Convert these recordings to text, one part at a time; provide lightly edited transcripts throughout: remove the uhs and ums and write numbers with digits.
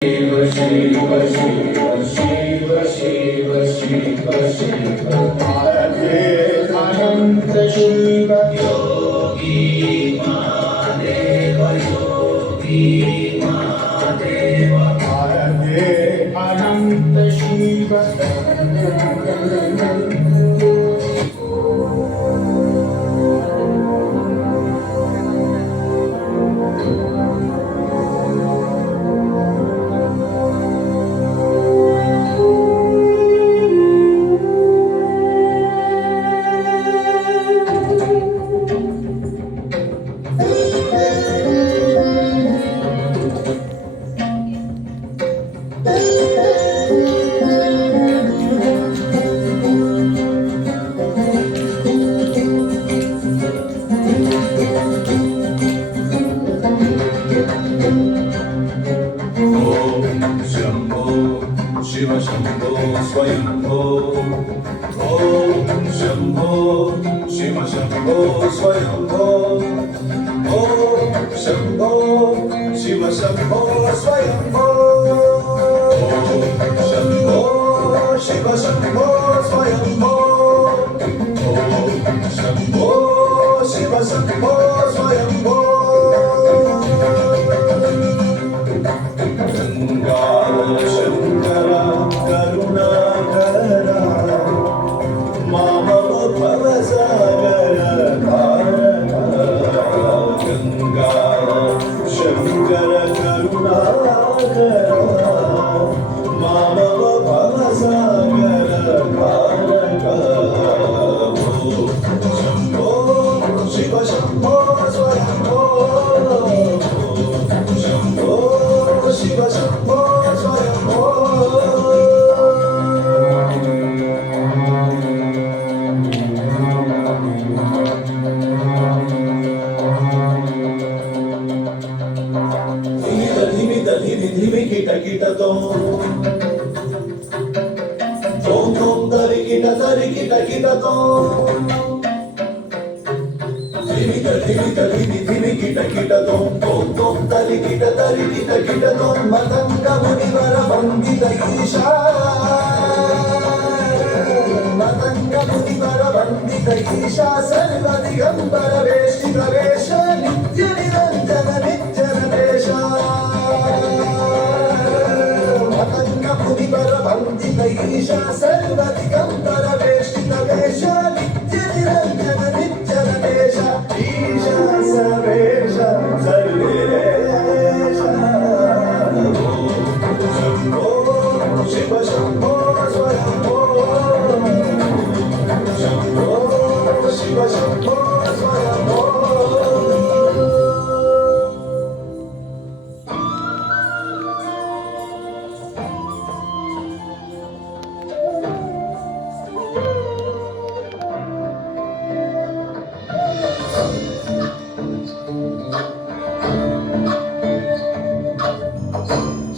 Shiva Shiva Shiva Shiva Shiva Shiva Shiva Hare Ananta Shiva Yogi Mahadeva Yogi Mahadeva Hare Ananta Shiva Shiva Shambho Swayambho Om Shambho Shiva Shambho Swayambho Om Shambho Shiva Shambho Swayambho Om Shambho Shiva Shambho Swayambho Om Shambho Shiva Shambho Swayambho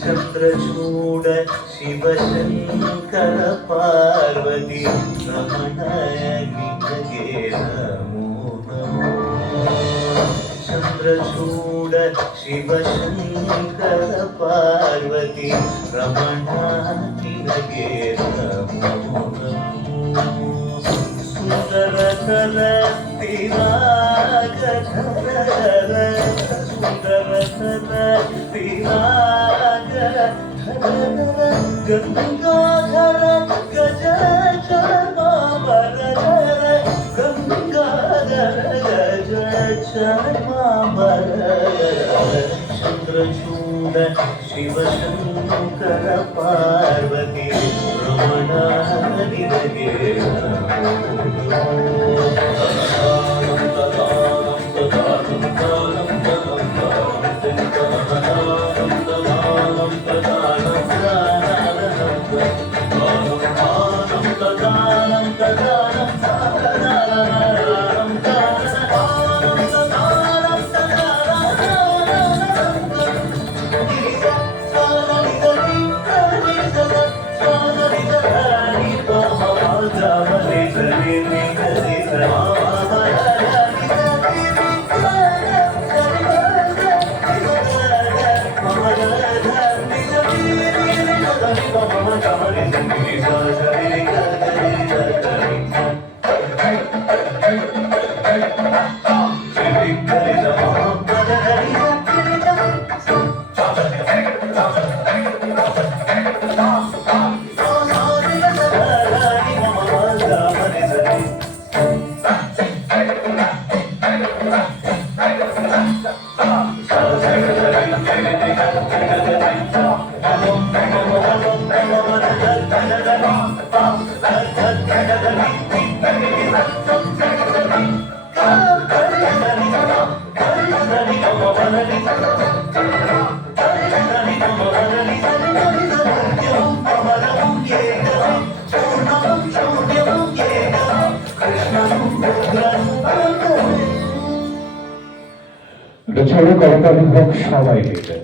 Chandrachud Shivashankara Parvati ರಮಣಯ ನಿನಗೆ ನಮೋ ನಮೋ. ಚಂದ್ರಚೂಡ ಶಿವಶಂಕರ ಪಾರ್ವತಿ ರಮಣ ನಿನಗೆ ನಮೋ ನಮೋ. ಸುಂದರ ಕಲ ತಿರಾಗ ಸುಂದರ ಕಲ ತಿರಾಗ ಗಂಗಾಧರ ಗಜ ಚರ್ಮಾಂಬರ ಗಂಗಾಧರ ಗಜ ಚರ್ಮಾಂಬರ ಚಂದ್ರಚೂಡ ಶಿವಶಂಕರ ಪಾರ್ವತಿ ರಮಣ ನಿನಗೆ এটা ছোট করতালি হোক সবাই মিলে